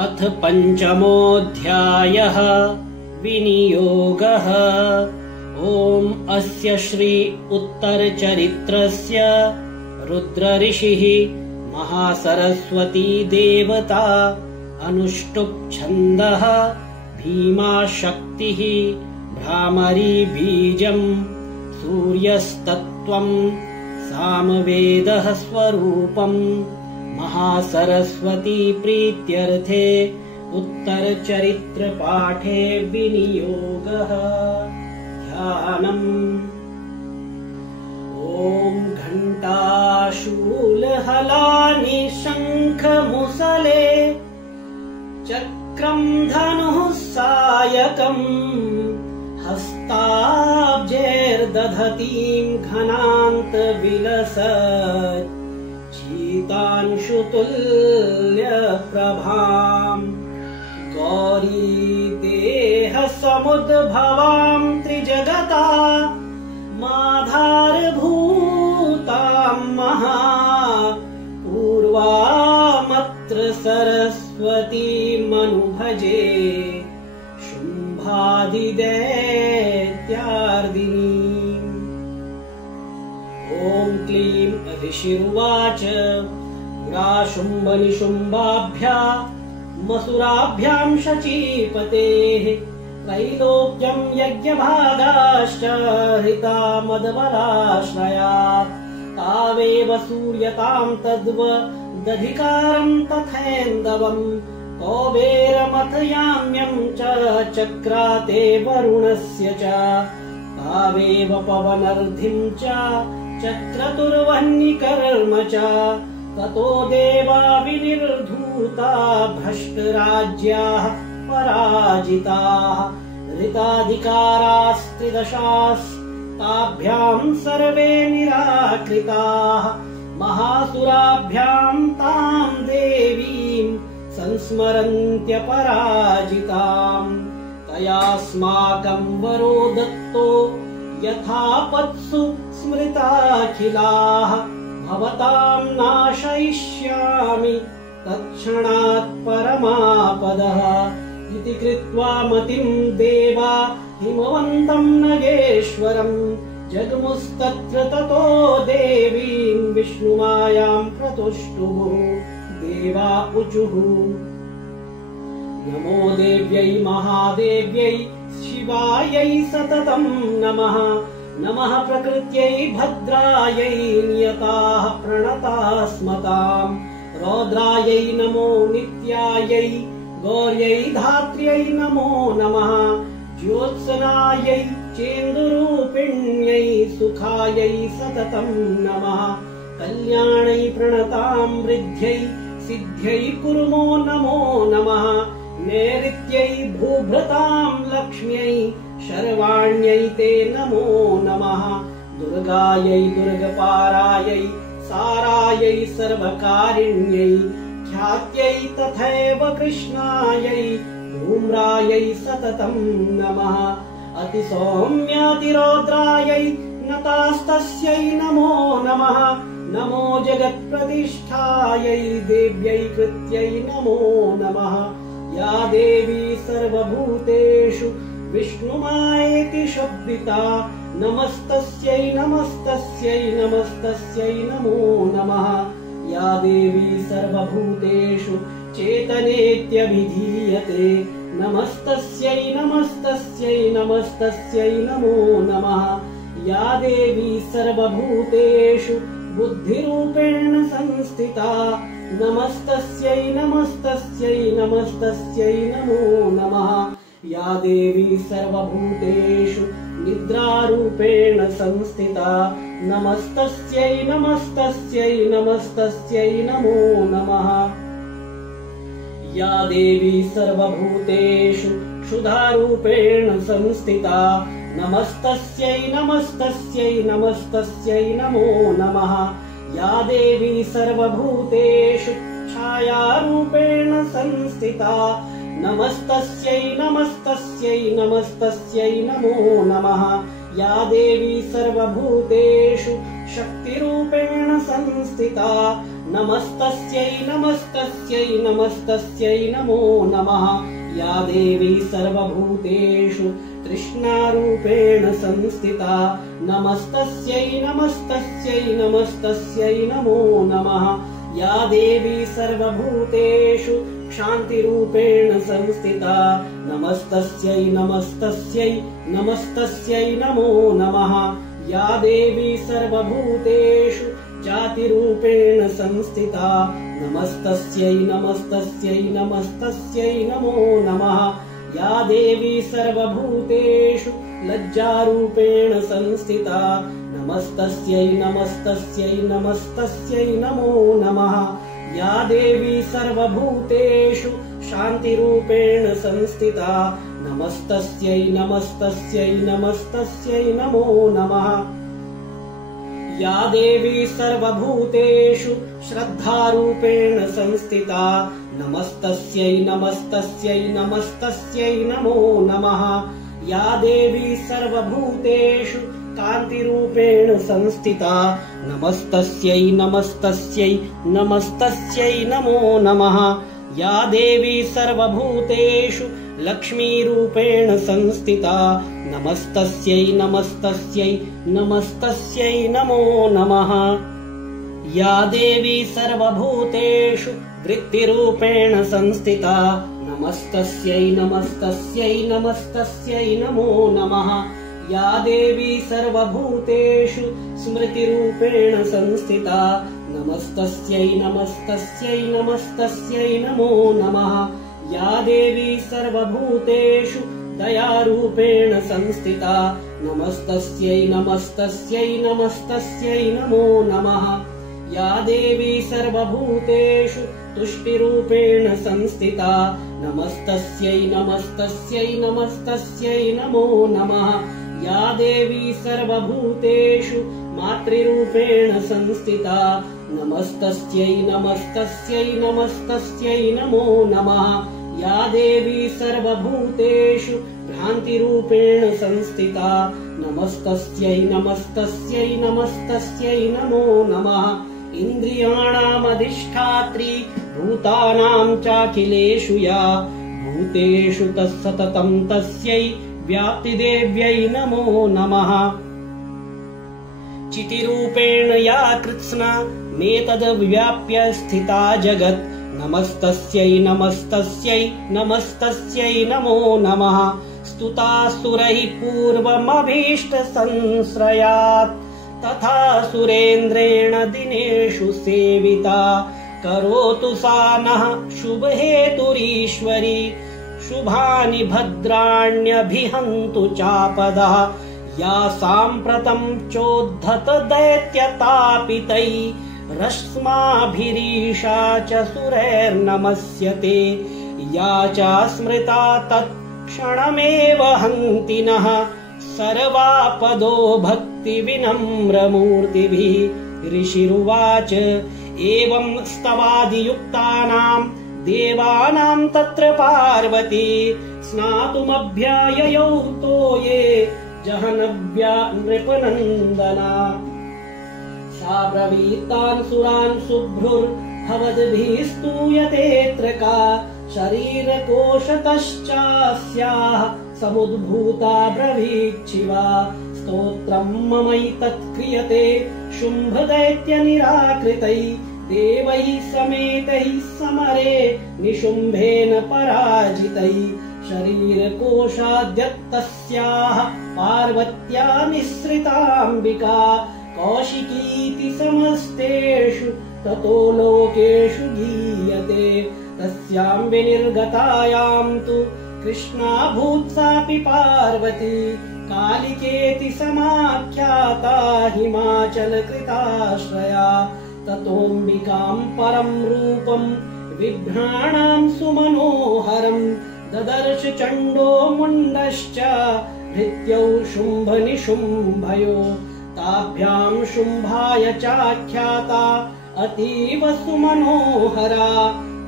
अथ पञ्चमोऽध्यायः विनियोगः। ॐ अस्य श्री उत्तरचरित्रस्य रुद्रऋषिः महासरस्वती देवता अनुष्टुप् छन्दः भीमा शक्तिः भ्रामरी बीजम् सूर्यस्तत्त्वम् सामवेदः स्वरूपम् महासरस्वती प्रीत्यर्थे उत्तरचरित्रपाठे विनियोगः। ध्यानम्। ॐ घण्टाशूलहलानि शङ्खमुसले चक्रम् धनुः सायकम् हस्ताब्जैर्दधतीम् घनान्तविलसत् शीतांशुतुल्यप्रभाम् गौरी देहसमुद्भवाम् त्रिजगता माधारभूताम् महा पूर्वामत्र सरस्वतीमनुभजे शुम्भादिदैत्यार्दिनी। ॐ क्लीं ऋषिरुवाच पुरा शुम्भनिशुम्भाभ्यामसुराभ्याम् शचीपतेः त्रैलोक्यम् यज्ञभागाश्च हृता मदबलाश्रयात् तावेव सूर्यताम् तद्वदधिकारम् तथैन्दवम् कौबेरमथ याम्यम् च चक्राते वरुणस्य च तावेव पवनर्धिम् च चक्रतुर्वह्निकर्म च ततो देवा विनिर्धूता भ्रष्टराज्याः पराजिताः ऋताधिकारास्त्रिदशास्ताभ्याम् सर्वे निराकृताः महासुराभ्याम् ताम् देवीम् संस्मरन्त्यपराजिताम् तयास्माकम् वरो दत्तो यथापत्सु स्मृताखिलाः भवताम् नाशयिष्यामि तत्क्षणात् परमापदः इति कृत्वा मतिम् देवा हिमवन्तम् नगेश्वरम् जग्मुस्तत्र ततो देवीम् विष्णुमायाम् प्रतुष्टुः देवा ऊचुः नमो देव्यै महादेव्यै शिवायै सततम् नमः नमः प्रकृत्यै भद्रायै नियताः प्रणतास्मताम् रौद्रायै नमो नित्यायै गौर्यै धात्र्यै नमो नमः ज्योत्सनायै चेन्दुरूपिण्यै सुखायै सततम् नमः कल्याणै प्रणताम् वृद्ध्यै सिद्ध्यै कुर्मो नमो नमः नैऋत्यै भूभृताम् लक्ष्म्यै शर्वाण्यै ते नमो नमः दुर्गायै दुर्गपारायै सारायै सर्वकारिण्यै ख्यात्यै तथैव कृष्णायै धूम्रायै सततम् नमः अतिसौम्यातिरौद्रायै नतास्तस्यै नमो नमः नमो जगत्प्रतिष्ठायै देव्यै कृत्यै नमो नमः या देवी सर्वभूतेषु विष्णुमायेति शब्दिता नमस्तस्यै नमस्तस्यै नमस्तस्यै नमो नमः या देवी सर्वभूतेषु चेतनेत्यभिधीयते नमस्तस्यै नमस्तस्यै नमस्तस्यै नमो नमः या देवी सर्वभूतेषु बुद्धिरूपेण संस्थिता नमस्तस्यै नमस्तस्यै नमस्तस्यै नमो नमः या देवी सर्वभूतेषु निद्रारूपेण संस्थिता नमस्तस्यै नमस्तस्यै नमस्तस्यै नमो नमः या देवी सर्वभूतेषु क्षुधारूपेण संस्थिता नमस्तस्यै नमस्तस्यै नमस्तस्यै नमो नमः या देवी सर्वभूतेषु छायारूपेण संस्थिता नमस्तस्यै नमस्तस्यै नमस्तस्यै नमो नमः या देवी सर्वभूतेषु शक्तिरूपेण संस्थिता नमस्तस्यै नमस्तस्यै नमस्तस्यै नमो नमः। या देवी सर्वभूतेषु तृष्णारूपेण संस्थिता नमस्तस्यै नमस्तस्यै नमस्तस्यै नमो नमः। या देवी सर्वभूतेषु शान्तिरूपेण संस्थिता नमस्तस्यै नमस्तस्यै नमस्तस्यै नमो नमः। या देवी सर्वभूतेषु जातिरूपेण संस्थिता नमस्तस्यै नमस्तस्यै नमस्तस्यै नमो नमः। या देवी सर्वभूतेषु लज्जारूपेण संस्थिता नमस्तस्यै नमस्तस्यै नमस्तस्यै नमो नमः। या देवी सर्वभूतेषु शान्तिरूपेण संस्थिता नमस्तस्यै नमस्तस्यै नमस्तस्यै नमो नमः। या देवी सर्वभूतेषु श्रद्धारूपेण संस्थिता नमस्तस्यै नमस्तस्यै नमस्तस्यै नमो नमः। या देवी सर्वभूतेषु कान्तिरूपेण संस्थिता नमस्तस्यै नमस्तस्यै नमस्तस्यै नमो नमः। या देवी सर्वभूतेषु लक्ष्मीरूपेण संस्थिता नमस्तस्यै नमस्तस्यै नमस्तस्यै नमो नमः। या देवी सर्वभूतेषु वृत्तिरूपेण संस्थिता नमस्तस्यै नमस्तस्यै नमस्तस्यै नमो नमः। या देवी सर्वभूतेषु स्मृतिरूपेण संस्थिता नमस्तस्यै नमस्तस्यै नमस्तस्यै नमो नमः। या देवी सर्वभूतेषु दयारूपेण संस्थिता नमस्तस्यै नमस्तस्यै नमस्तस्यै नमो नमः। या देवी सर्वभूतेषु तुष्टिरूपेण संस्थिता नमस्तस्यै नमस्तस्यै नमस्तस्यै नमो नमः। या देवी सर्वभूतेषु मातृरूपेण संस्थिता नमस्तस्यै नमस्तस्यै नमस्तस्यै नमो नमः। या देवी सर्वभूतेषु भ्रान्तिरूपेण संस्थिता नमस्तस्यै नमस्तस्यै नमस्तस्यै नमो नमः। इन्द्रियाणामधिष्ठात्री भूतानां चाखिलेषु या भूतेषु तत्सततं तस्यै व्याप्तिदेव्यै नमो नमः। चितिरूपेण या कृत्स्ना मेतद्व्याप्य स्थिता जगत् नमस्तस्यै नमस्तस्यै नमस्तस्यै नमो नमः। स्तुतासुरैः पूर्वमभीष्टसंश्रयात् तथा सुरेन्द्रेण दिनेषु सेविता करोतु सा नः शुभहेतुरीश्वरी शुभानि भद्राण्यभिहन्तु चापदः। या साम्प्रतं चोद्धत दैत्यतापितै रश्माभिरीशा च सुरैर्नमस्यते। या च स्मृता तत्क्षणमेव हन्ति नः सर्वापदो भक्तिविनम्रमूर्तिभिः। ऋषिरुवाच एवं स्तवादियुक्तानां देवानां तत्र पार्वती स्नातुमभ्याययौ तोये जहनव्या नृपनन्दना। सा ब्रवीतान् सुरान् शुभ्रुर्भवद्भिः स्तूयतेऽत्र का शरीरकोशतश्चास्याः समुद्भूता ब्रवीच्छिवा। स्तोत्रं ममैतत् क्रियते शुम्भदैत्यनिराकृतैः देवैः समेतैः समरे निशुम्भेन पराजितैः। शरीरकोशाद्यत्तस्याः पार्वत्या निःसृताम्बिका कौशिकीति समस्तेषु ततो लोकेषु गीयते। तस्यां विनिर्गतायां तु कृष्णाभूत्सापि पार्वती कालिकेति समाख्याता हिमाचलकृताश्रया। ततोऽम्बिकां परं रूपं विभ्राणां सुमनोहरं ददर्श चण्डो मुण्डश्च भृत्यौ शुम्भनिशुम्भयो। ताभ्यां शुम्भाय चाख्याता अतीव सुमनोहरा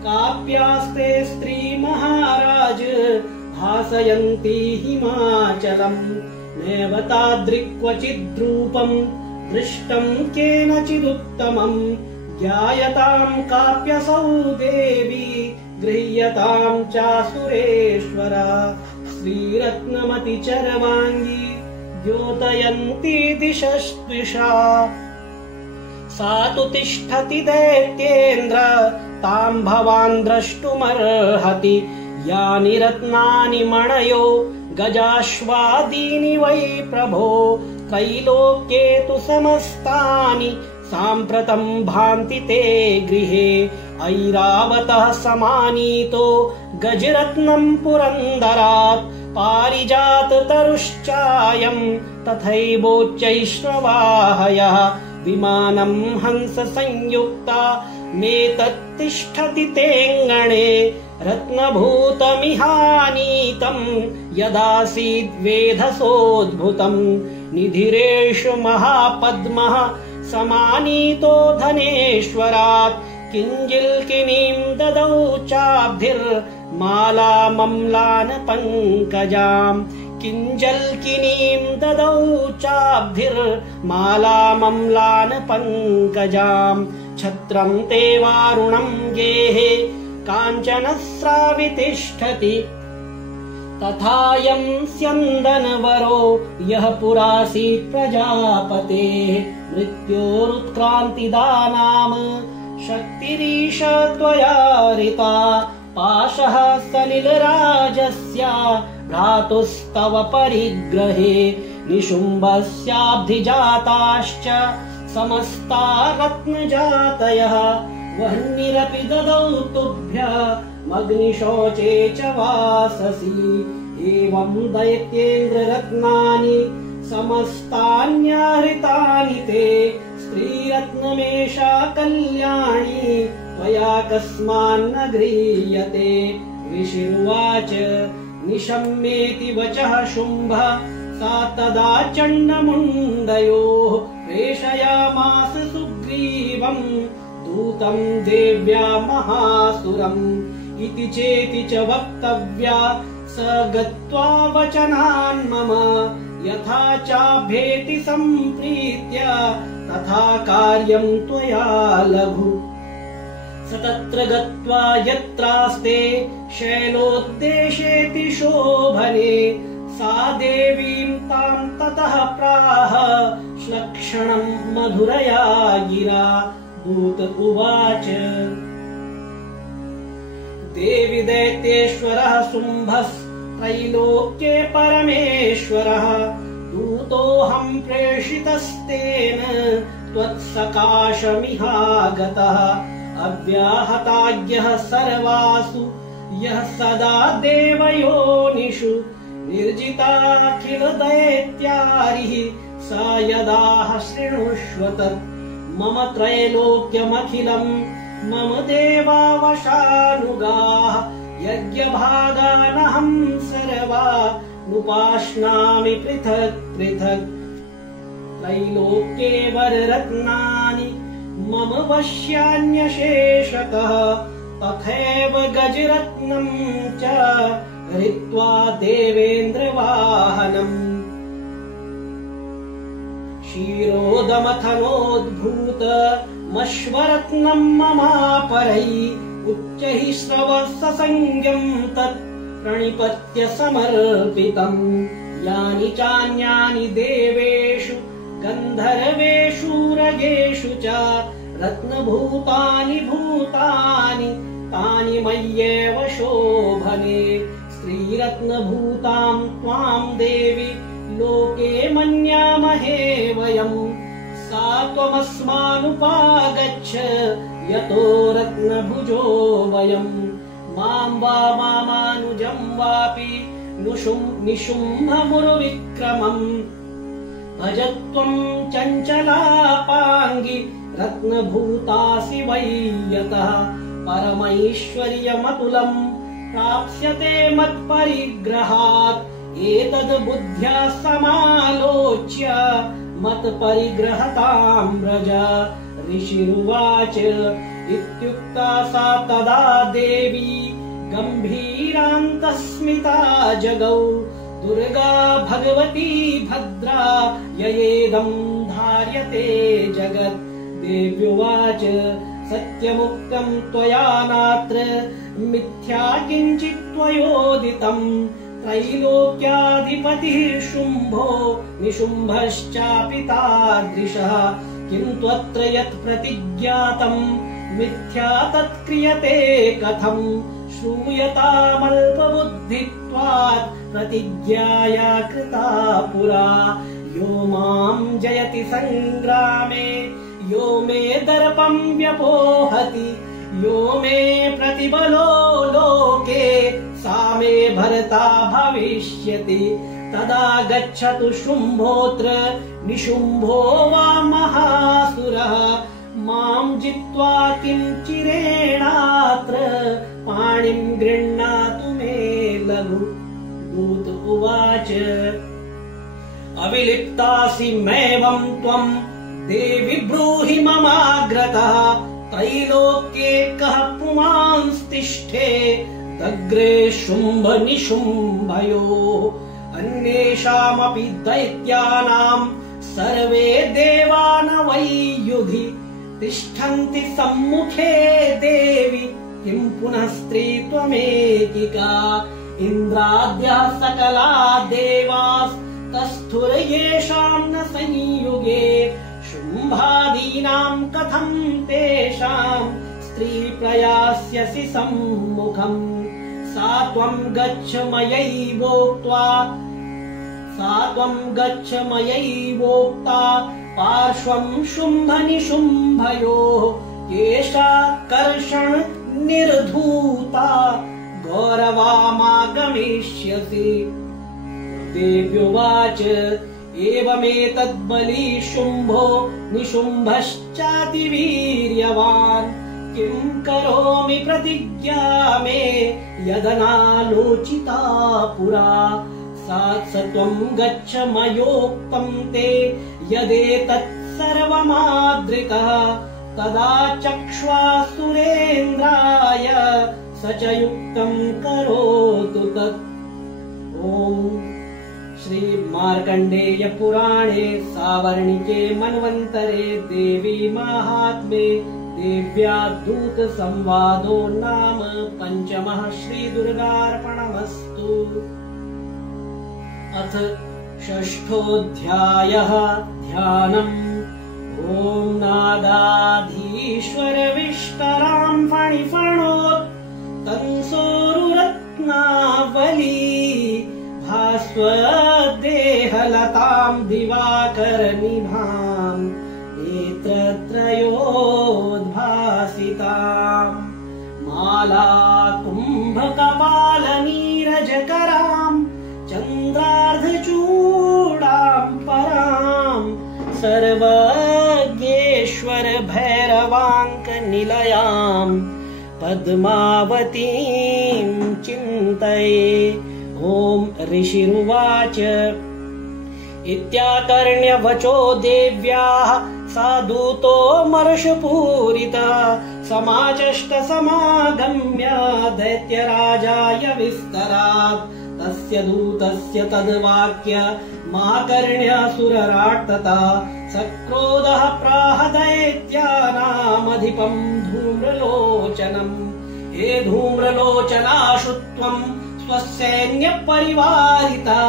काप्यास्ते स्त्री महाराज भासयन्ती हिमाचलम्। नैव तादृक् क्वचिद्रूपम् दृष्टं केनचिदुत्तमम् ज्ञायतां काप्यसौ देवी गृह्यतां चासुरेश्वर श्रीरत्नमति चरवाङ्गी द्योतयन्ती दिशस्त्विषा सा तु तिष्ठति दैत्येन्द्र तां भवान् द्रष्टुमर्हति यानि रत्नानि मणयो गजाश्वादीनि वै प्रभो त्रैलोक्ये तु समस्तानि साम्प्रतं भान्ति ते गृहे ऐरावतः समानीतो गजरत्नं पुरन्दरात् पारिजाततरुश्चायं तथैवोच्चैश्रवाहयः विमानं हंस संयुक्ता मेतत्तिष्ठति तेऽङ्गणे रत्नभूतमिहानीतं यदासीद्वेधसोद्भुतं निधिरेषु महापद्मः समानीतो धनेश्वरात् किञ्जिल्किनीं ददौ चाब्धिर्मालामम्लानपङ्कजाम् किञ्जल्किनीं ददौ चाब्धिर्मालामम्लानपङ्कजाम् छत्रं ते वारुणं गेहे काञ्चनस्रावितिष्ठति तथायं स्यन्दनवरो यः पुरासीत् प्रजापतेः मृत्योरुत्क्रान्तिदानाम शक्तिरीश त्वयारिता पाशः सलिलराजस्य भ्रातुस्तव परिग्रहे निशुम्भस्याब्धिजाताश्च समस्ता रत्नजातयः वह्निरपि ददौ तुभ्यमग्निशोचे च वाससि एवं दैत्येन्द्ररत्नानि समस्तान्याहृतानि ते स्त्रीरत्नमेषा कल्याणी त्वया कस्मान्न गृह्यते ऋषिरुवाच निशम्येति वचः शुम्भ सा तदा चण्डमुण्डयोः प्रेषयामास सुग्रीवम् दूतं देव्या महासुरम् इति चेति च वक्तव्या स गत्वा वचनान् मम यथा चाभ्येति सम्प्रीत्य तथा कार्यं त्वया लघु स तत्र गत्वा यत्रास्ते शैलोद्देशेति शोभने सा देवीं तां ततः प्राह श्लक्षणं मधुरया गिरा दूत उवाच देवि दैत्येश्वरः शुम्भस्त्रैलोक्ये परमेश्वरः दूतोऽहं प्रेषितस्तेन त्वत्सकाशमिहागतः अव्याहताज्ञः सर्वासु यः सदा देवयोनिषु निर्जिताखिल दैत्यारिः स यदाह शृणुष्व तत् मम त्रैलोक्यमखिलं मम देवावशानुगाः यज्ञभागानहं सर्वा नुपाश्नामि पृथक् पृथक् त्रैलोक्ये वररत्नानि मम वश्यान्यशेषतः तथैव गजरत्नं च हृत्वा देवेन्द्रवाहनम् क्षीरोदमथनोद्भूतमश्वरत्नं ममापरैः उच्चैः श्रवससंज्ञं तत् प्रणिपत्य समर्पितम् यानि चान्यानि देवेषु गन्धर्वेषु रगेषु च रत्नभूतानि भूतानि तानि मय्येव शोभने स्त्रीरत्नभूतां त्वां देवि लोके मन्यामहे वयम् सा त्वमस्मानुपागच्छ यतो रत्नभुजो वयम् मां वा मामानुजं वापि निशुम्भमुरुविक्रमम् भज त्वं चञ्चलापाङ्गि रत्नभूतासि वै यतः परमैश्वर्यमतुलं प्राप्स्यते मत्परिग्रहात् एतद् बुद्ध्या समालोच्य मत्परिग्रहतां व्रज ऋषिरुवाच इत्युक्ता सा तदा देवी गम्भीरान्तस्मिता जगौ दुर्गा भगवती भद्रा ययेदं धार्यते जगत् देव्युवाच सत्यमुक्तं त्वया नात्र मिथ्या किञ्चित् त्वयोदितम् त्रैलोक्याधिपतिः शुम्भो निशुम्भश्चापि तादृशः किं त्वत्र यत् प्रतिज्ञातम् मिथ्या तत्क्रियते कथम् श्रूयतामल्पबुद्धित्वात् प्रतिज्ञाया कृता पुरा यो मां जयति संग्रामे यो मे दर्पं व्यपोहति यो मे प्रतिबलो लोके सा मे भर्ता भविष्यति तदा गच्छतु शुम्भोऽत्र निशुम्भो वा महासुरः मां जित्वा किं चिरेणात्र पाणिं गृह्णातु मे लघु दूत उवाच अविलिप्तासि मैवं त्वं देवि ब्रूहि ममाग्रतः त्रैलोक्ये कः पुमांस्तिष्ठे दग्रे शुम्भ निशुम्भयोः अन्येषामपि दैत्यानां सर्वे देवा न वै युधि तिष्ठन्ति सम्मुखे देवि किं पुनः स्त्री त्वमेकिका इन्द्राद्यः सकला देवास्तस्थुर येषां न संयुगे शुम्भादीनां कथं तेषां स्त्री प्रयास्यसि सम्मुखम् सा त्वं गच्छ मयैवोक्ता पार्श्वं शुम्भ निशुम्भयोः एषा कर्षण निर्धूता गौरवामागमिष्यसि देव्युवाच एवमेतद्बली शुम्भो निशुम्भश्चातिवीर्यवान् किं करोमि प्रतिज्ञा मे यदनालोचिता पुरा सात्स त्वं गच्छ मयोक्तं ते यदेतत् सर्वमादृतः तदा चक्ष्वासुरेन्द्राय स च युक्तं करोतु तत्। ॐ श्री मार्कण्डेय पुराणे सावर्णिके मन्वन्तरे देवी माहात्म्ये देव्या दूत संवादो नाम पंचमः श्री दुर्गार्पणमस्तु। अथ षष्ठोऽध्यायः ध्यानम्। ॐ नागाधीश्वर विष्टरां फणिफणोत् तंसोरुरत्नावली भास्वदेहलतां दिवाकरनिभाम् नेत्रत्रयोद्भासिताम् माला कुम्भकपालनीरजकराम् चन्द्रार्धचूडां परां सर्वज्ञेश्वर भैरवाङ्कनिलयां पद्मावतीं चिन्तये। ॐ ऋषिरुवाच इत्याकर्ण्य वचो देव्याः साधूतो मर्षपूरितः समाचष्ट समागम्य दैत्यराजाय विस्तरात् तस्य दूतस्य तद्वाक्य माकर्ण्यसुरराट्तता सक्रोधः प्राह दैत्यानामधिपं धूम्रलोचनम् हे धूम्रलोचनाशु त्वं स्वसैन्यपरिवारिता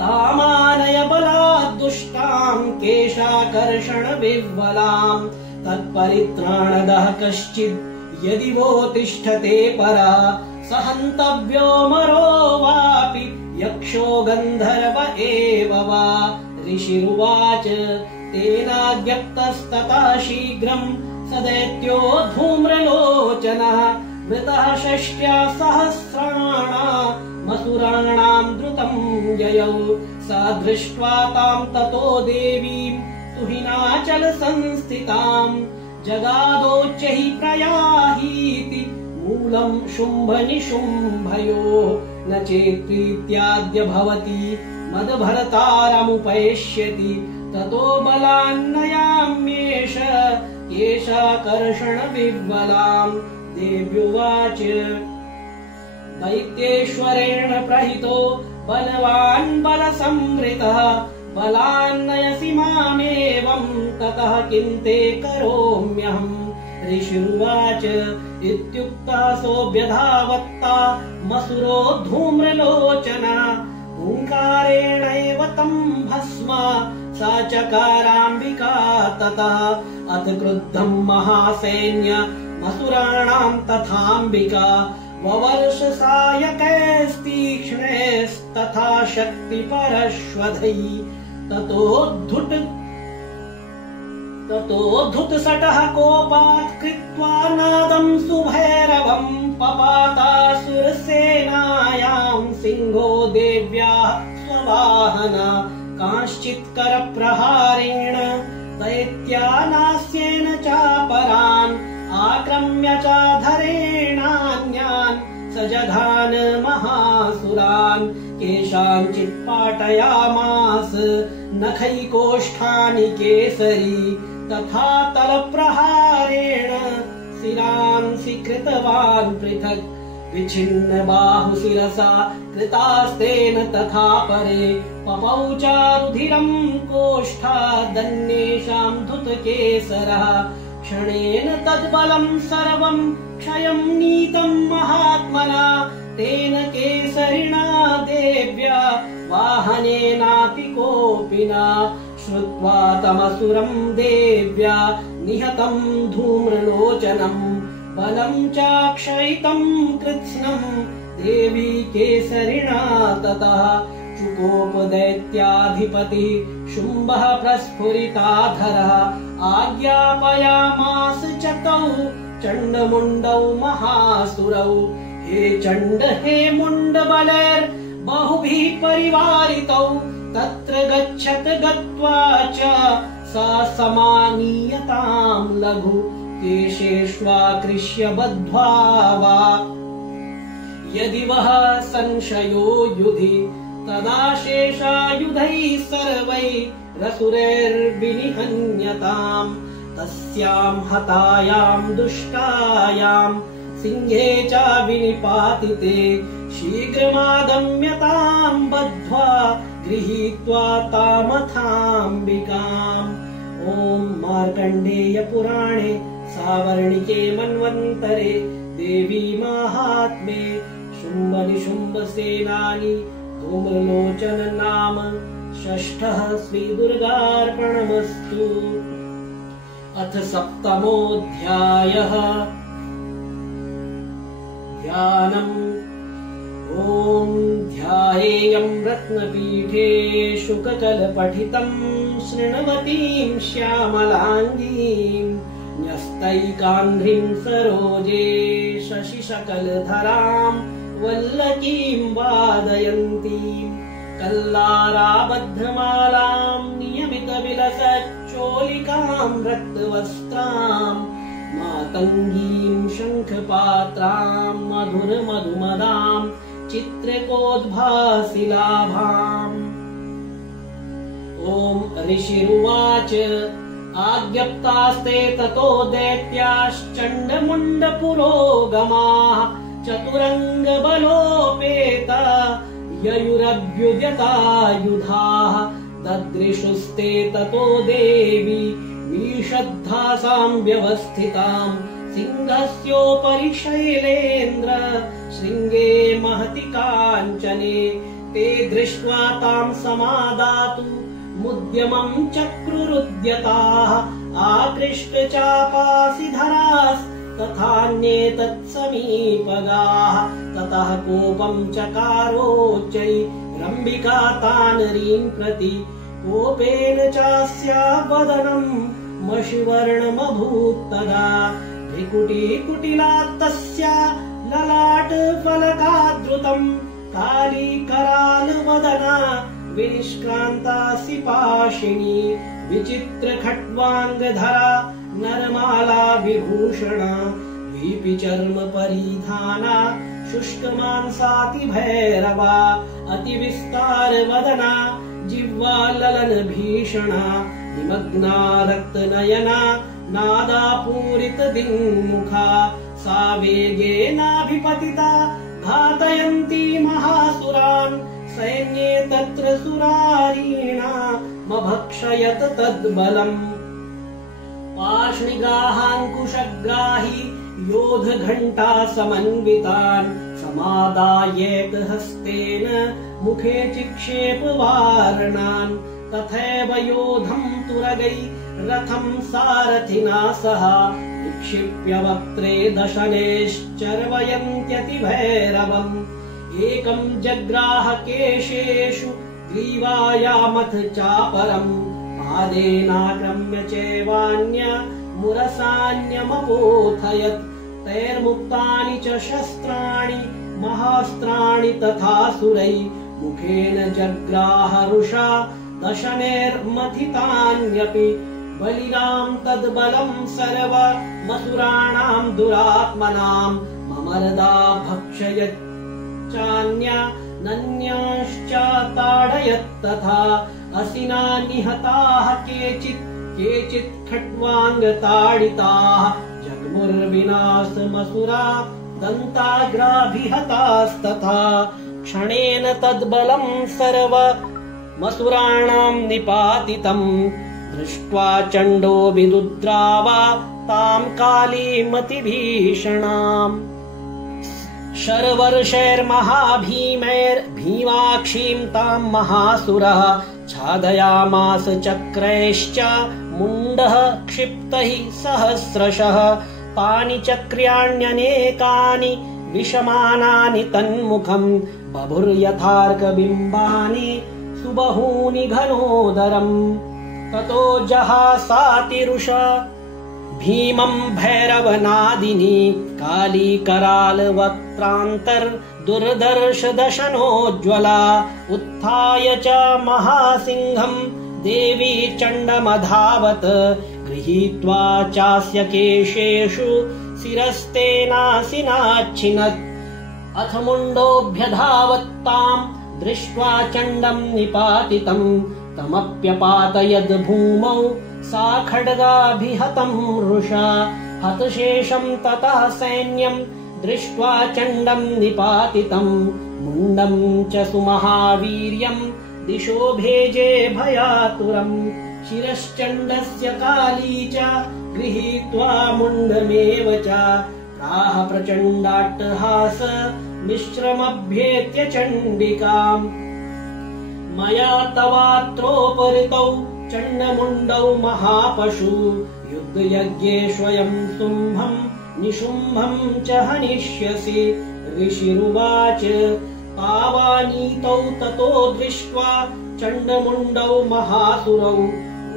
तामानय बलाद्दुष्टां केशाकर्षण विह्वलां तत्परित्राणदः कश्चिद् यदि वो तिष्ठते परा स हन्तव्यो मरो वापि यक्षो गन्धर्व एव वा। ऋषिरुवाच तेनाज्ञप्तस्ततः शीघ्रं स दैत्यो धूम्रलोचनः वृतः षष्ट्या सहस्राणामसुराणां द्रुतं ययौ सा दृष्ट्वा तां ततो देवीं तुहिनाचल संस्थितां जगादोच्चैः प्रयाहीति मूलं शुम्भ निशुम्भयो न चेत्प्रीत्याद्य भवति मदभरतारमुपैष्यति ततो बलान्नयाम्येष केशाकर्षण विह्वलाम्। देव्युवाच दैत्येश्वरेण प्रहितो बलवान् बलसंवृतः बलान्नयसि मामेवं ततः किं ते करोम्यहम्। ऋषिरुवाच इत्युक्ता सोऽभ्यधावत्ता मसुरो धूम्रलोचना ओङ्कारेणैव तं भस्म सा चकाराम्बिका ततः अथ क्रुद्धं महासैन्य मसुराणां तथाम्बिका ववर्ष सायकैस्तीक्ष्णैस्तथा शक्तिपरश्वधैः ततोद्धुतसटः कोपात् कृत्वा नादं सुभैरवं पपातासुरसेनायां सिंहो देव्याः स्ववाहन कांश्चित्करप्रहारेण दैत्यानास्येन चापरान् आक्रम्य चाधरेणान्यान् सजघान महासुरान् केषाञ्चित् पाटयामास नखैकोष्ठानि केसरी तथा तलप्रहारेण शिरांसि कृतवान् पृथक् विच्छिन्न बाहुशिरसा कृतास्तेन तथा परे पपौ चारुधिरं कोष्ठादन्येषां धुतकेसरः क्षणेन तद्बलं सर्वं क्षयं नीतं महात्मना तेन केसरिणा देव्या वाहनेनातिकोपिना श्रुत्वा तमसुरं देव्या निहतं धूम्रलोचनं बलं चाक्षयितं कृत्स्नं देवी केसरिणा ततः चुकोपदैत्याधिपतिः शुम्भः प्रस्फुरिताधरः आज्ञापयामास च तौ चण्डमुण्डौ महासुरौ हे चण्ड हे मुण्डबलैर्बहुभिः परिवारितौ तत्र गच्छत गत्वा च सा समानीयतां लघु केशेष्वाकृष्य बद्ध्वा वा यदि वः संशयो युधि तदा शेषायुधैः सर्वैः रसुरैर्विनिहन्यताम् तस्यां हतायां दुष्टायां सिंहे च विनिपातिते शीघ्रमागम्यतां बद्ध्वा गृहीत्वा तामथाम्बिकाम्। ॐ मार्कण्डेय पुराणे सावर्णिके मन्वन्तरे देवी माहात्म्ये शुम्भ निशुम्भ सेनानी धूम्रलोचन नाम षष्ठः श्री दुर्गार्पणमस्तु। अथ सप्तमोऽध्यायः ध्यानम्। ॐ ध्यायेयं रत्नपीठे शुककलपठितं शृण्वतीं श्यामलाङ्गीं न्यस्तैकान्ध्रीं सरोजे शशिशकलधरां वल्लकीं वादयन्तीं कल्लाराबद्धमालां नियमितविलसच्चोलिकां रक्तवस्त्रां मातङ्गीं शङ्खपात्रां मधुरमधुमदां चित्रकोद्भासिलाभाम्। ॐ ऋषिरुवाच आज्ञप्तास्ते ततो दैत्याश्चण्डमुण्डपुरोगमाः चतुरङ्गबलोपेता ययुरभ्युद्यतायुधाः ददृशुस्ते ततो देवी विशद्धासां व्यवस्थितां सिंहस्योपरि शैलेन्द्र शृङ्गे महति काञ्चने ते दृष्ट्वा तां समादातु मुद्यमं चक्रुरुद्यताः आकृष्टचापासिधरास् तथान्ये तत्समीपगाः ततः कोपं चकारोच्चैरम्बिका तानरीं प्रति कोपेन चास्या वदनं मषिवर्णमभूत्तदा भ्रिकुटीकुटिलात्तस्या ललाटफलकादृतं कालीकरालवदना विनिष्क्रान्तासि पाशिनी विचित्रखट्वाङ्गधरा नरमाला विभूषणा वीपीचर्म परिधाना शुष्कमांसातिभैरवा अतिविस्तारवदना जिह्वा ललन भीषणा निमग्ना रक्तनयना नादापूरितदिङ्मुखा सा वेगेनाभिपतिता घातयन्ती महासुरान् सैन्ये तत्र सुरारीणामभक्षयत तद्बलम् पार्ष्णिगाहाङ्कुशग्राही योधघण्टा समन्वितान् समादायेत हस्तेन मुखे चिक्षेप वारणान् तथैव योधं तुरगै रथं सारथिना सह निक्षिप्य वक्त्रे दशनेश्चर्वयन्त्यतिभैरवम् एकं जग्राह केशेषु ग्रीवायामथ चापरम् पादेनाक्रम्य चैवान्य मुरसान्यमपोथयत् तैर्मुक्तानि च शस्त्राणि महास्त्राणि तथासुरै मुखेन जग्राह रुषा दशनेर्मथितान्यपि बलिनां तद्बलं सर्वमसुराणां दुरात्मनां ममर्दा भक्षयच्चान्या नन्याश्च ताडयत् तथा असिना निहताः केचित् खट्वाङ्गताडिताः जग्मुर्विनाशमसुरा दन्ताग्राभिहतास्तथा क्षणेन तद्बलं सर्वमसुराणां निपातितम् दृष्ट्वा चण्डो विदुद्रावा तां कालीमतिभीषणाम् शर्वर्षैर्महाभीमैर्भीमाक्षीं तां महासुरः छादयामास चक्रैश्च मुण्डः क्षिप्तैः सहस्रशः तानि चक्र्याण्यनेकानि विषमानानि तन्मुखम् बभुर्यथार्कबिम्बानि सुबहूनि घनोदरम् ततो जहासातिरुषा भीमं भैरवनादिनी काली करालवक्त्रान्तर्दुर्दर्श दशनोज्ज्वला उत्थाय च महासिंहं देवी चण्डमधावत् गृहीत्वा चास्य केशेषु शिरस्तेनासिनाच्छिनत् अथ मुण्डोऽभ्यधावत्तां दृष्ट्वा चण्डं निपातितं तमप्यपातयद् भूमौ सा खड्गाभिहतं रुषा हतशेषं ततः सैन्यं दृष्ट्वा चण्डं निपातितं मुण्डं च सुमहावीर्यं दिशो भेजे भयातुरम् शिरश्चण्डस्य काली च गृहीत्वा मुण्डमेव च प्राह प्रचण्डाट्टहास मिश्रमभ्येत्य चण्डिकाम् मया तवात्रोपरितौ चण्डमुण्डौ महापशु युद्धयज्ञेष्वयं शुम्भं निशुम्भं च हनिष्यसि ऋषिरुवाच पावानीतौ ततो दृष्ट्वा चण्डमुण्डौ महासुरौ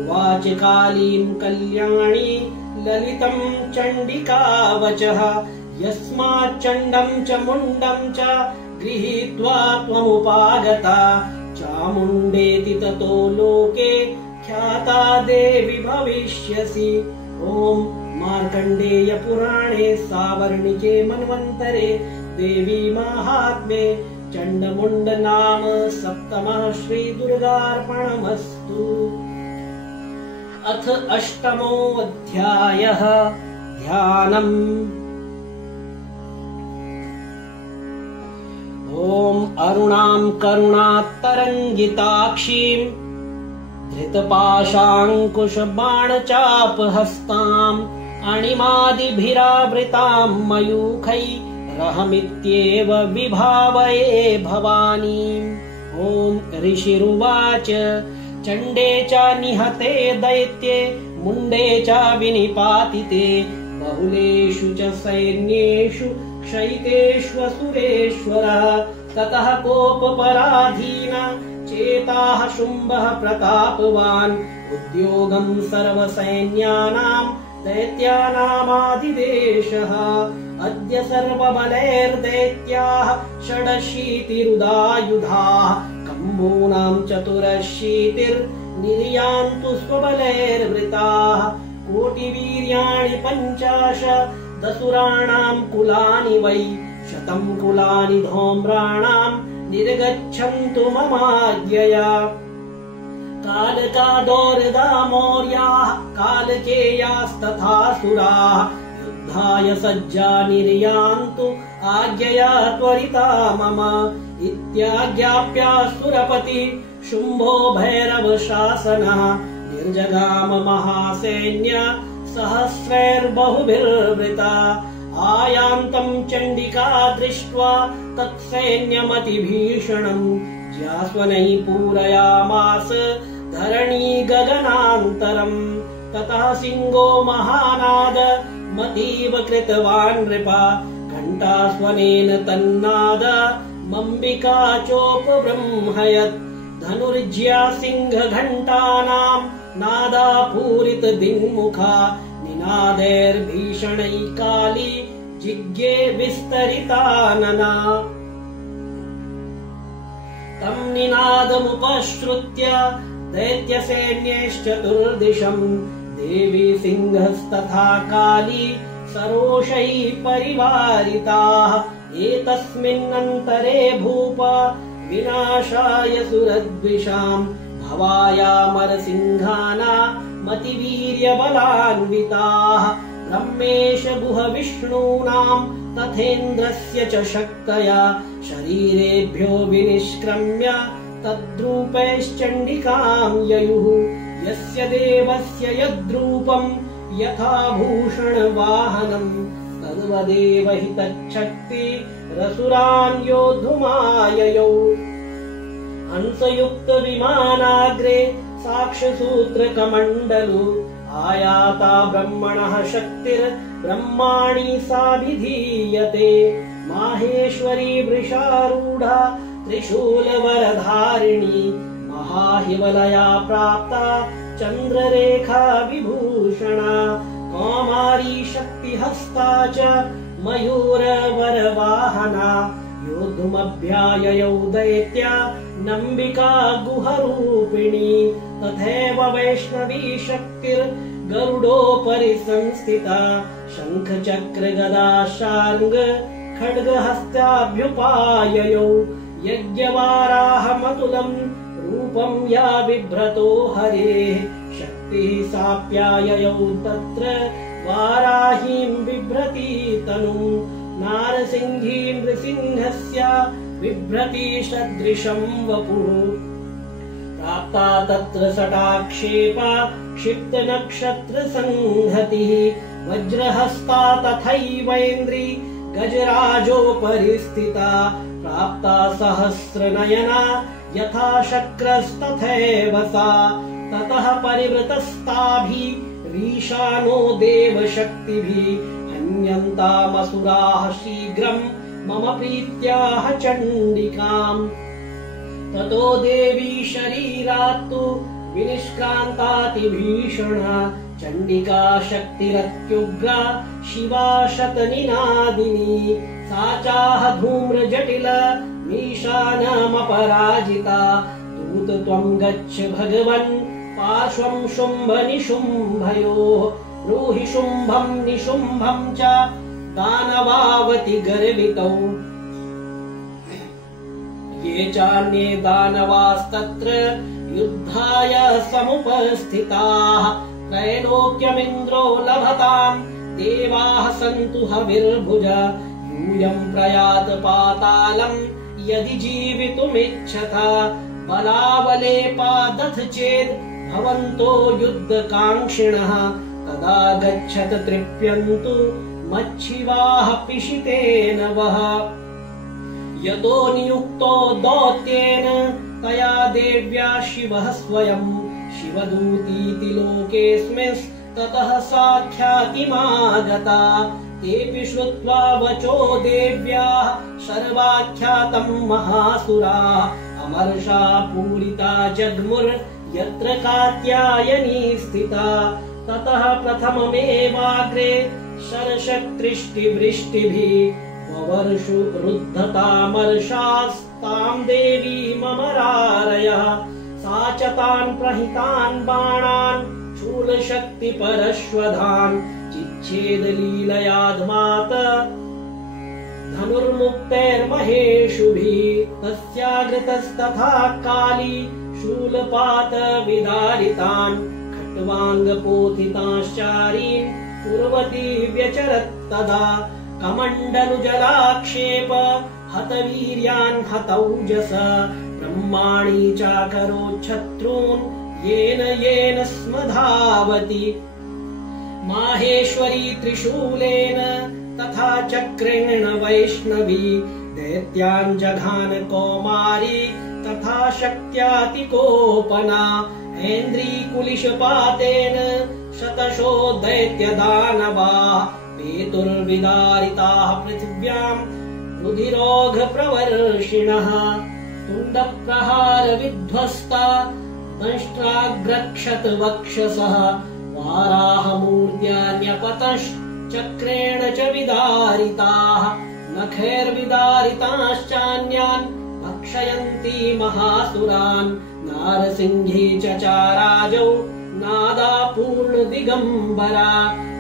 उवाच कालीं कल्याणी ललितं चण्डिकावचः यस्माच्चण्डं च मुण्डं च गृहीत्वा त्वमुपागता चामुण्डेति ततो लोके ख्याता देवी भविष्यसि। ॐ मार्कण्डेय पुराणे सावर्णिके मन्वन्तरे देवी माहात्म्ये चण्डमुण्ड नाम सप्तमः श्री दुर्गार्पणमस्तु। अथ अष्टमोऽध्यायः ध्यानम्। ॐ अरुणां करुणात्तरङ्गिताक्षीं धृतपाशाङ्कुशबाणचापहस्ताम् अणिमादिभिरावृतां मयूखैरहमित्येव विभावये भवानीम्। ॐ ऋषिरुवाच चण्डे च निहते दैत्ये मुण्डे च विनिपातिते बहुलेषु च सैन्येषु क्षयितेष्वसुरेश्वरः ततः कोपपराधीन चेताः शुम्भः प्रतापवान् उद्योगं सर्वसैन्यानां दैत्यानामादिदेशः अद्य सर्वबलैर्दैत्याः षडशीतिरुदायुधाः कम्बूनां चतुरशीतिर्निर्यान्तु स्वबलैर्वृताः कोटिवीर्याणि 50 दसुराणां कुलानि वै 100 कुलानि धूम्राणां निर्गच्छन्तु ममाज्ञया कालकादोर्दामौर्याः कालकेयास्तथासुराः युद्धाय सज्जा निर्यान्तु आज्ञया त्वरिता मम इत्याज्ञाप्यासुरपति शुम्भो भैरव शासनः निर्जगाम महासैन्य सहस्रैर्बहुभिर्वृता आयान्तं चण्डिका दृष्ट्वा तत्सैन्यमतिभीषणम् ज्यास्वनैः पूरयामास धरणी गगनान्तरम् ततः सिंहो महानाद मतीव कृतवान् नृपा घण्टास्वनेन तन्नाद मम्बिका चोपबृंहयत् धनुर्ज्या सिंहघण्टानां नादा पूरित दिङ्मुखा निनादैर्भीषणैः काली जिज्ञे विस्तरितानना तं निनादमुपश्रुत्य दैत्यसैन्यैश्चतुर्दिशम् देवी सिंहस्तथा काली सरोषैः परिवारिताः एतस्मिन्नन्तरे भूप विनाशाय सुरद्विषाम् भवायामरसिंहानामतिवीर्यबलान्विताः ब्रह्मेश गुह विष्णूनाम् तथेन्द्रस्य च शक्तया शरीरेभ्यो विनिष्क्रम्य तद्रूपैश्चण्डिकाम् ययुः यस्य देवस्य यद्रूपम् यथा भूषणवाहनम् तद्वदेव हि तच्छक्ति रसुरान् योद्धुमाययौ हंसयुक्त विमानाग्रे साक्ष्यसूत्रकमण्डलु आयाता ब्रह्मणः शक्तिर्ब्रह्माणि साभिधीयते माहेश्वरी वृषारूढा त्रिशूलवरधारिणी महाहिवलया प्राप्ता चन्द्ररेखा विभूषणा कौमारी शक्तिहस्ता च मयूरवरवाहना योद्धुमभ्याययौ दैत्या नम्बिका गुहरूपिणी तथैव वैष्णवी शक्तिर्गरुडोपरि संस्थिता शङ्खचक्रगदा शार्ङ्ग खड्गहस्ताभ्युपाययौ यज्ञवाराहमतुलम् रूपं या बिभ्रतो हरेः शक्तिः साप्याययौ तत्र वाराहीं बिभ्रती तनुम् नारसिंही नृसिंहस्य बिभ्रती सदृशं वपुः प्राप्ता तत्र सटाक्षेपा क्षिप्तनक्षत्रसंहतिः वज्रहस्ता तथैवैन्द्री गजराजोपरि स्थिता प्राप्ता सहस्रनयना यथा शक्रस्तथैव सा ततः परिवृतस्ताभिरीशानो देवशक्तिभिः हन्यन्तामसुराः शीघ्रं मम प्रीत्याः चण्डिकाम् ततो देवी शरीरात्तु विनिष्क्रान्तातिभीषणा चण्डिका शक्तिरत्युग्रा शिवा शतनिनादिनी सा चाह धूम्रजटिल मीशानमपराजिता दूत त्वं गच्छ भगवन् पार्श्वं शुम्भ निशुम्भयोः ब्रूहि शुम्भं निशुम्भं च दानवावति गर्वितौ ये चान्ये दानवास्तत्र युद्धाय समुपस्थिताः त्रैलोक्यमिन्द्रो लभताम् देवाः सन्तु हविर्भुज यूयं प्रयात पातालम् यदि जीवितुमिच्छथ बलावलेपादथ चेद् भवन्तो युद्धकाङ्क्षिणः तदा गच्छत तृप्यन्तु मच्छिवाः पिशितेन वः यतो नियुक्तो दौत्येन तया देव्या शिवः स्वयं शिवदूतीति लोकेऽस्मिंस्ततः साख्यातिमागता तेऽपि श्रुत्वा वचो देव्याः सर्वाख्यातं महासुराः अमर्षा पूरिता जग्मुर्यत्र कात्यायनी स्थिता ततः प्रथममेवाग्रे शरशक्तृष्टिवृष्टिभिः ववर्षु रुद्धतामर्षास्तां देवी ममरारयः सा च तान् प्रहितान् बाणान् शूलशक्तिपरश्वधान् चिच्छेदलीलयाध्मात धनुर्मुक्तैर्महेषुभिः तस्याग्रतस्तथा काली शूलपात विदारितान् खट्वाङ्गपोथिताश्चारीन् कुर्वती व्यचरत् तदा कमण्डलुजलाक्षेप हतवीर्यान् हतौजस ब्रह्माणि चाकरोच्छत्रून् येन येन स्म धावति माहेश्वरी त्रिशूलेन तथा चक्रेण वैष्णवी दैत्यान् जघान कौमारी तथा शक्त्यातिकोपना ऐन्द्रीकुलिशपातेन शतशो दैत्यदानवा पेतुर्विदारिताः पृथिव्याम् रुधिरोघप्रवर्षिणः तुण्डप्रहार विध्वस्ता दंष्ट्राग्रक्षत वक्षसः वाराहमूर्त्यान्यपतश्चक्रेण च विदारिताः नखैर्विदारिताश्चान्यान् भक्षयन्ति महासुरान् नारसिंही चचाराजौ नादापूर्णदिगम्बरा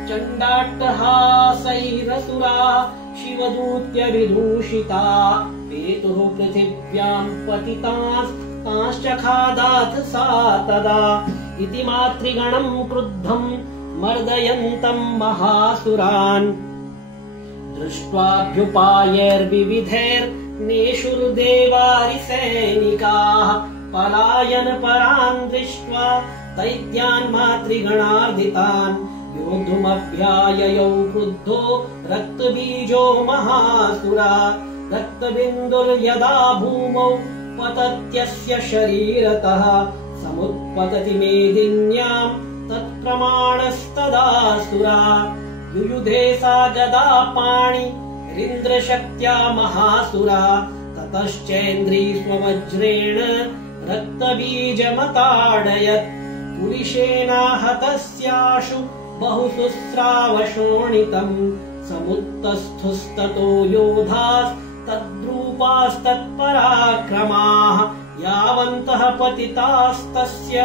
चण्डाट्टहासैरसुरा शिवदूत्यभिदूषिता पेतुः पृथिव्याम् पतितांश्च खादाथ सा तदा इति मातृगणम् क्रुद्धम् मर्दयन्तम् महासुरान् दृष्ट्वाभ्युपायैर्विविधैर्नेषुर्देवारिसैनिकाः पलायनपरान् दृष्ट्वा दैत्यान् मातृगणार्दितान् योद्धुमभ्याययौ क्रुद्धो रक्तबीजो महासुरा रक्तबिन्दुर्यदा भूमौ पतत्यस्य शरीरतः समुत्पतति मेदिन्याम् तत्प्रमाणस्तदासुरा युयुधे सा गदा पाणिरिन्द्रशक्त्या महासुरा ततश्चैन्द्री स्ववज्रेण रक्तबीजमताडयत् कुलिशेनाहतस्याशु बहुसुस्रावशोणितम् समुत्तस्थुस्ततो योधास्तद्रूपास्तत्पराक्रमाः यावन्तः पतितास्तस्य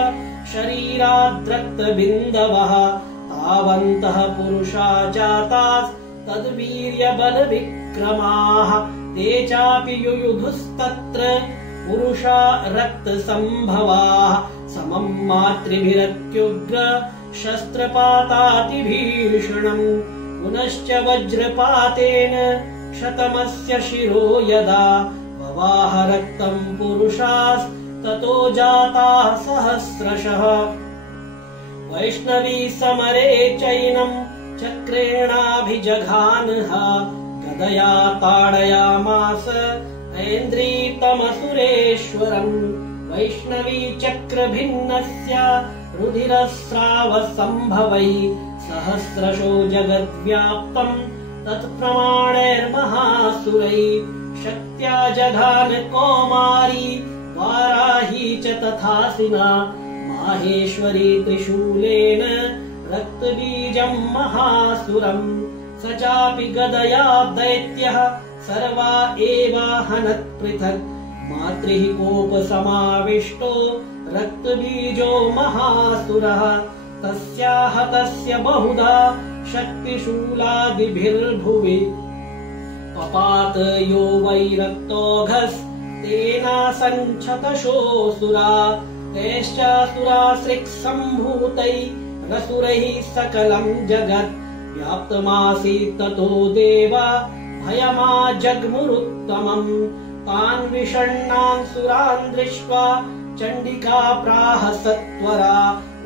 शरीराद्रक्तबिन्दवः तावन्तः पुरुषा जातास्तद्वीर्यबलविक्रमाः ते चापि युयुधुस्तत्र पुरुषा रक्तसम्भवाः समम् मातृभिरत्युग्र शस्त्रपातातिभीषणम् पुनश्च वज्रपातेन क्षतमस्य शिरो यदा ववाह रक्तम् पुरुषास्ततो जाताः सहस्रशः वैष्णवी समरे चैनम् चक्रेणाभिजघानः गदया ताडयामास ऐन्द्रीतमसुरेश्वरम् वैष्णवी चक्रभिन्नस्य रुधिरस्रावसम्भवै सहस्रशो जगद्व्याप्तम् तत्प्रमाणैर्महासुरै शक्त्या जघान कौमारी वाराही च तथासिना माहेश्वरी त्रिशूलेन रक्तबीजम् महासुरम् स चापि गदया दैत्यः सर्वा एवाहनत् पृथक् मातृः कोपसमाविष्टो रक्तबीजो महासुरः तस्याहतस्य बहुधा शक्तिशूलादिभिर्भुवि पपात यो वै रक्तोघस्तेनासञ्छतशोऽसुरा तैश्चासुरासृक्सम्भूतैरसुरैः सकलम् जगत् व्याप्तमासीत् ततो देवा भयमाजग्मुरुत्तमम् तान् विषण्णान् सुरान् दृष्ट्वा चण्डिका प्राह सत्वरा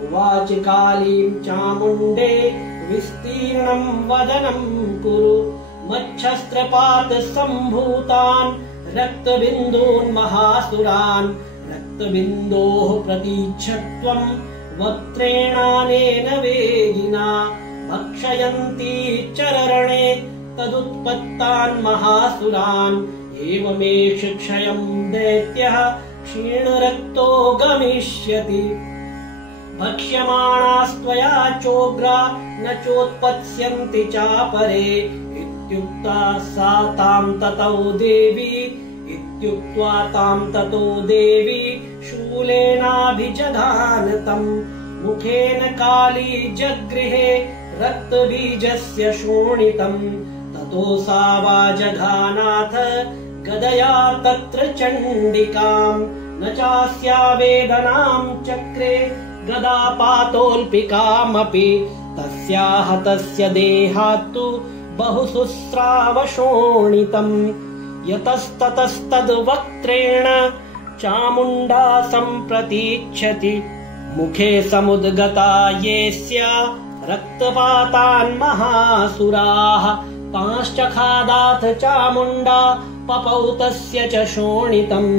उवाच कालीम् चामुण्डे विस्तीर्णम् वदनम् कुरु मच्छस्त्रपात सम्भूतान् रक्तबिन्दून् महासुरान् रक्तबिन्दोः प्रतीच्छत्वम् वक्त्रेणानेन वेगिना भक्षयन्ती चररणे तदुत्पत्तान् महासुरान् एवमेष क्षयम् दैत्यः क्षीणरक्तो गमिष्यति भक्ष्यमाणास्त्वया चोग्रा न चोत्पत्स्यन्ति चापरे इत्युक्त्वा ताम् ततो देवी शूलेनाभिजघान तम् मुखेन काली जगृहे रक्तबीजस्य शोणितम् ततो सा वाजघानाथ गदया तत्र चण्डिकाम् न चास्या वेदनाम् चक्रे गदापातोऽल्पिकामपि तस्याः तस्य देहात्तु बहुसुस्रावशोणितम् यतस्ततस्तद्वक्त्रेण चामुण्डा सम्प्रतीच्छति मुखे समुद्गता येस्या रक्तपातान् महासुराः तांश्चखादाथ चामुण्डा पपौ तस्य च शोणितम्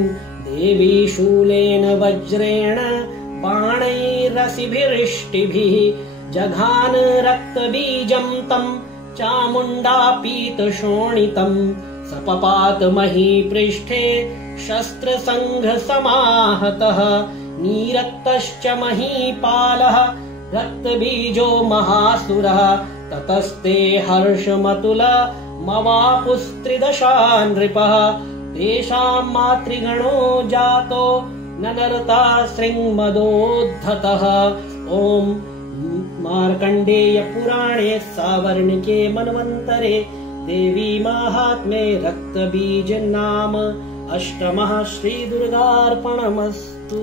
देवी शूलेन वज्रेण बाणैरसिभिरिष्टिभिः जघान रक्तबीजं तम् चामुण्डा पीतशोणितम् सपपात महीपृष्ठे शस्त्रसङ्घसमाहतः नीरक्तश्च महीपालः रक्तबीजो महासुरः ततस्ते हर्षमतुलमवापुस्त्रिदशा नृपः तेषां मातृगणो जातो ननरता शृङ्मदोद्धतः। ॐ मार्कण्डेय पुराणे सावर्णिके मन्वन्तरे देवी माहात्म्ये रक्तबीज नाम अष्टमः श्रीदुर्गार्पणमस्तु।